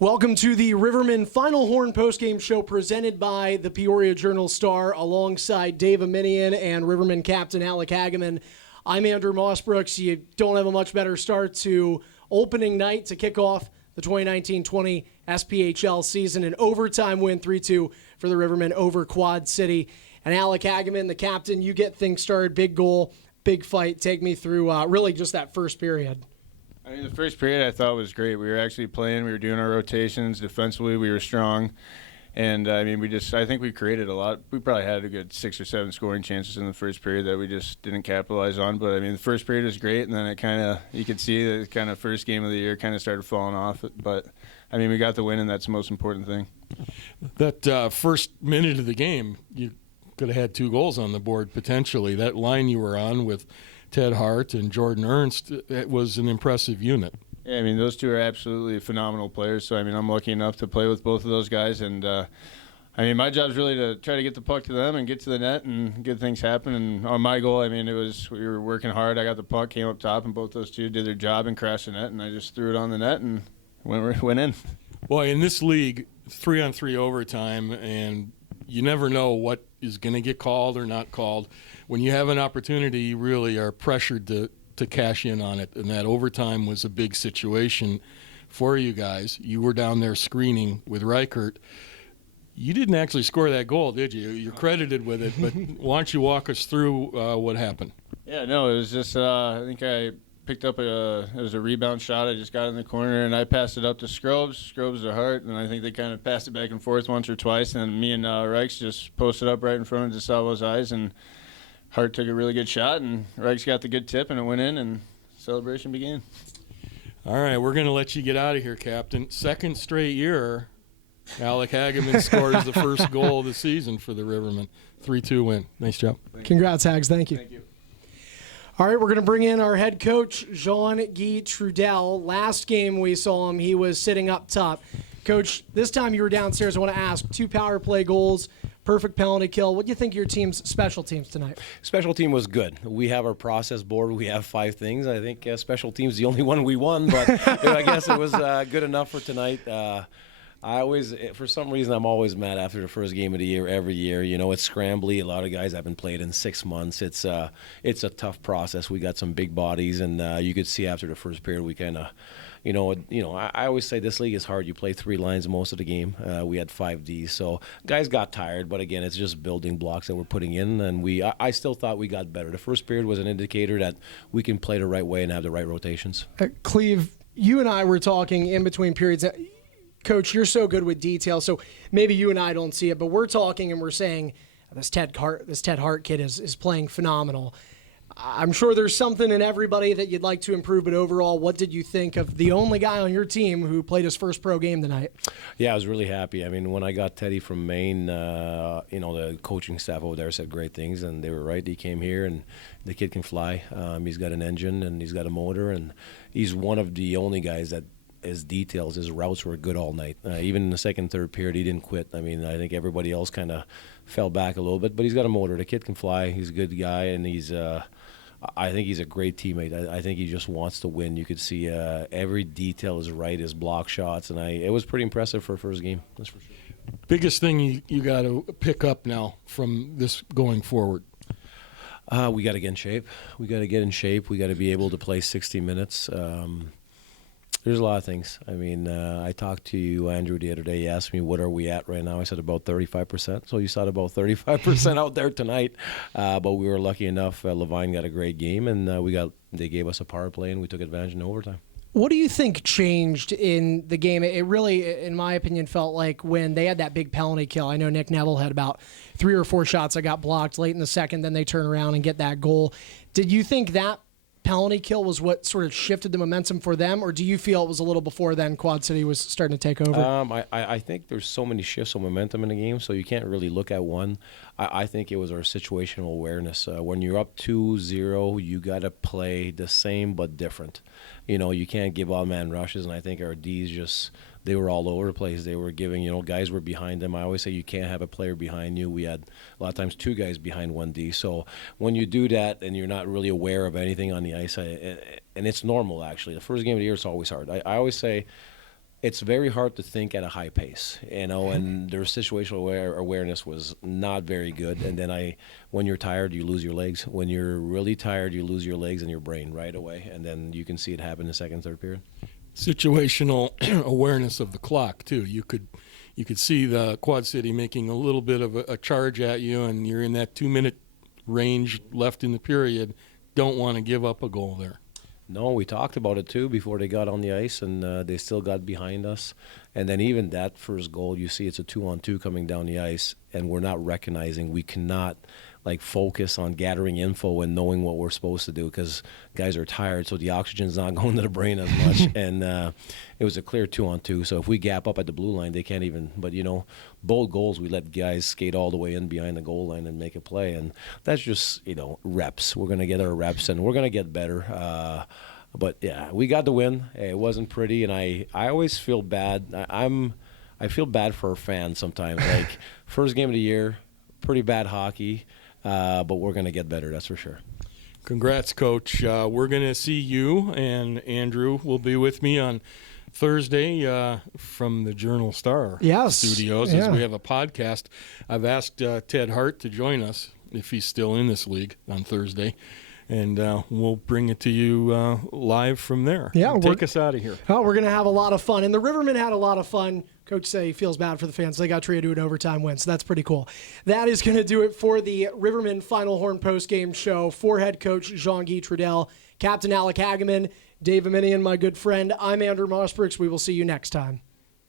Welcome to the Rivermen Final Horn postgame show presented by the Peoria Journal-Star alongside Dave Eminian and Rivermen captain Alec Hagaman. I'm Andrew Mossbrooks. You don't have a much better start to opening night to kick off the 2019-20 SPHL season. An overtime win, 3-2 for the Rivermen over Quad City. And Alec Hagaman, the captain, you get things started. Big goal, big fight. Take me through really just that first period. I mean, the first period I thought was great. We were actually playing. We were doing our rotations. Defensively, we were strong. And, I mean, I think we created a lot. We probably had a good 6 or 7 scoring chances in the first period that we just didn't capitalize on. But, I mean, the first period was great, and then it kind of, you could see the kind of first game of the year kind of started falling off. But, I mean, we got the win, and that's the most important thing. That first minute of the game, you could have had 2 goals on the board potentially. That line you were on with Ted Hart and Jordan Ernst, it was an impressive unit. Yeah, I mean, those two are absolutely phenomenal players. So, I mean, I'm lucky enough to play with both of those guys. And, I mean, my job is really to try to get the puck to them and get to the net and get things happen. And on my goal, I mean, we were working hard. I got the puck, came up top, and both those two did their job and crashed the net. And I just threw it on the net and went in. Boy, in this league, 3-on-3 overtime, and you never know what is going to get called or not called. When you have an opportunity, you really are pressured to cash in on it, and that overtime was a big situation for you guys. You were down there screening with Reichert. You didn't actually score that goal, did you? You're credited with it, but why don't you walk us through what happened? Yeah, no, it was just I think I picked up it was a rebound shot. I just got in the corner, and I passed it up to Scrobes to Hart, and I think they kind of passed it back and forth once or twice, and then me and Reichs just posted up right in front of DeSalvo's eyes, and Hart took a really good shot, and Reichs got the good tip, and it went in, and celebration began. All right, we're going to let you get out of here, Captain. Second straight year, Alec Hagaman scores the first goal of the season for the Rivermen. 3-2 win. Nice job. Congrats, Hags. Thank you. Thank you. All right, we're going to bring in our head coach, Jean-Guy Trudel. Last game we saw him, he was sitting up top. Coach, this time you were downstairs. I want to ask, 2 power play goals, perfect penalty kill. What do you think of your team's special teams tonight? Special team was good. We have our process board. We have 5 things. I think special team's the only one we won, but I guess it was good enough for tonight. I always, for some reason, I'm always mad after the first game of the year every year. You know, it's scrambly. A lot of guys haven't played in 6 months. It's a tough process. We got some big bodies, and you could see after the first period we kind of, I always say this league is hard. You play 3 lines most of the game. We had 5 Ds, so guys got tired. But again, it's just building blocks that we're putting in, and I still thought we got better. The first period was an indicator that we can play the right way and have the right rotations. Cleve, you and I were talking in between periods. Coach, you're so good with detail, so maybe you and I don't see it, but we're talking and we're saying this Ted Hart kid is playing phenomenal. I'm sure there's something in everybody that you'd like to improve, but overall, what did you think of the only guy on your team who played his first pro game tonight? Yeah, I was really happy. I mean, when I got Teddy from Maine, the coaching staff over there said great things, and they were right. He came here, and the kid can fly. He's got an engine, and he's got a motor, and he's one of the only guys that his details, his routes were good all night. Even in the second, third period, he didn't quit. I mean, I think everybody else kind of fell back a little bit, but he's got a motor. The kid can fly. He's a good guy, and I think he's a great teammate. I think he just wants to win. You could see every detail is right, his block shots, and it was pretty impressive for a first game. That's for sure. Biggest thing you got to pick up now from this going forward? We got to get in shape. We got to be able to play 60 minutes. There's a lot of things. I mean, I talked to you, Andrew, the other day. You asked me, what are we at right now? I said about 35%. So you saw about 35% out there tonight. But we were lucky enough. Levine got a great game, and they gave us a power play, and we took advantage in overtime. What do you think changed in the game? It really, in my opinion, felt like when they had that big penalty kill. I know Nick Neville had about 3 or 4 shots that got blocked late in the second. Then they turn around and get that goal. Did you think that penalty kill was what sort of shifted the momentum for them, or do you feel it was a little before then Quad City was starting to take over? I think there's so many shifts of momentum in the game, so you can't really look at one. I think it was our situational awareness. When you're up 2-0, you got to play the same but different. You can't give all man rushes, and I think our Ds they were all over the place. They were giving, guys were behind them. I always say you can't have a player behind you. We had a lot of times 2 guys behind 1 D. So when you do that and you're not really aware of anything on the ice, and it's normal actually. The first game of the year is always hard. I always say it's very hard to think at a high pace, and their situational awareness was not very good. And then when you're tired, you lose your legs. When you're really tired, you lose your legs and your brain right away. And then you can see it happen in the second, third period. Situational awareness of the clock too. You could see the Quad City making a little bit of a charge at you, and you're in that 2-minute range left in the period. Don't want to give up a goal there. No, we talked about it too before they got on the ice, and they still got behind us. And then even that first goal, you see it's a 2-on-2 coming down the ice, and we're not recognizing. We cannot focus on gathering info and knowing what we're supposed to do because guys are tired, so the oxygen's not going to the brain as much. And it was a clear 2-on-2. So if we gap up at the blue line, they can't even. But both goals we let guys skate all the way in behind the goal line and make a play, and that's just reps. We're gonna get our reps, and we're gonna get better. But yeah, we got the win. It wasn't pretty, and I always feel bad. I feel bad for our fans sometimes. First game of the year, pretty bad hockey. But we're going to get better, that's for sure. Congrats, Coach. We're going to see you, and Andrew will be with me on Thursday from the Journal-Star studios as we have a podcast. I've asked Ted Hart to join us if he's still in this league on Thursday, and we'll bring it to you live from there. Yeah, take us out of here. Oh, we're going to have a lot of fun. And the Rivermen had a lot of fun. Coach say he feels bad for the fans. They got treated to an overtime win, so that's pretty cool. That is going to do it for the Rivermen Final Horn postgame show. For head coach Jean-Guy Trudel, Captain Alec Hagaman, Dave Eminian, my good friend. I'm Andrew Mossbrooks. We will see you next time.